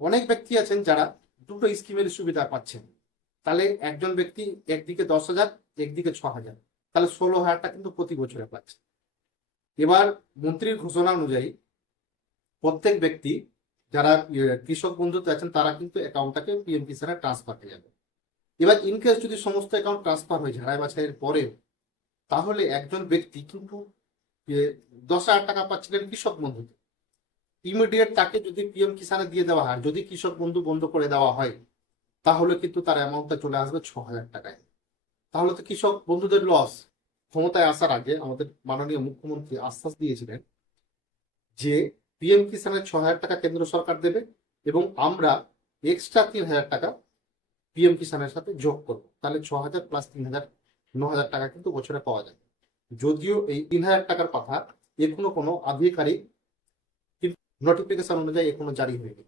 অনেক ব্যক্তি আছেন যারা দুটো স্কিমের সুবিধা পাচ্ছেন। তাহলে একজন ব্যক্তি একদিকে 10,000, একদিকে 6,000, তাহলে 16,000 টাকা কিন্তু প্রতি বছরে পাচ্ছে। এবার মন্ত্রীর ঘোষণা অনুযায়ী প্রত্যেক ব্যক্তি যারা কৃষক বন্ধুতে আছেন তারা কিন্তু অ্যাকাউন্টটাকে পিএম কিষানে ট্রান্সফার হয়ে যাবে। এবার ইনকেস যদি সমস্ত অ্যাকাউন্ট ট্রান্সফার হয়ে ঝাড়াই বাছাইয়ের পরে, তাহলে একজন ব্যক্তি কিন্তু 10,000 টাকা পাচ্ছিলেন কৃষক বন্ধুতে, ইমিডিয়েট তাকে যদি পিএম কিষানে দিয়ে দেওয়া হয়, যদি কৃষক বন্ধু বন্ধ করে দেওয়া হয়, তাহলে কিন্তু তার অ্যামাউন্টটা চলে আসবে 6,000 টাকায়। তাহলে তো কৃষক বন্ধুদের লস। ক্ষমতায় আসার আগে আমাদের মাননীয় মুখ্যমন্ত্রী আশ্বাস দিয়েছিলেন যে পিএম কিষানের 6,000 টাকা কেন্দ্র সরকার দেবে এবং আমরা এক্সট্রা 3,000 টাকা পিএম কিষানের সাথে যোগ করবো, তাহলে 6,000 প্লাস 3,000, 9,000 টাকা কিন্তু বছরে পাওয়া যাবে। যদিও এই 3,000 টাকার কথা এখনো কোনো আধিকারিক নোটিফিকেশন অনুযায়ী এখনো জারি হয়নি।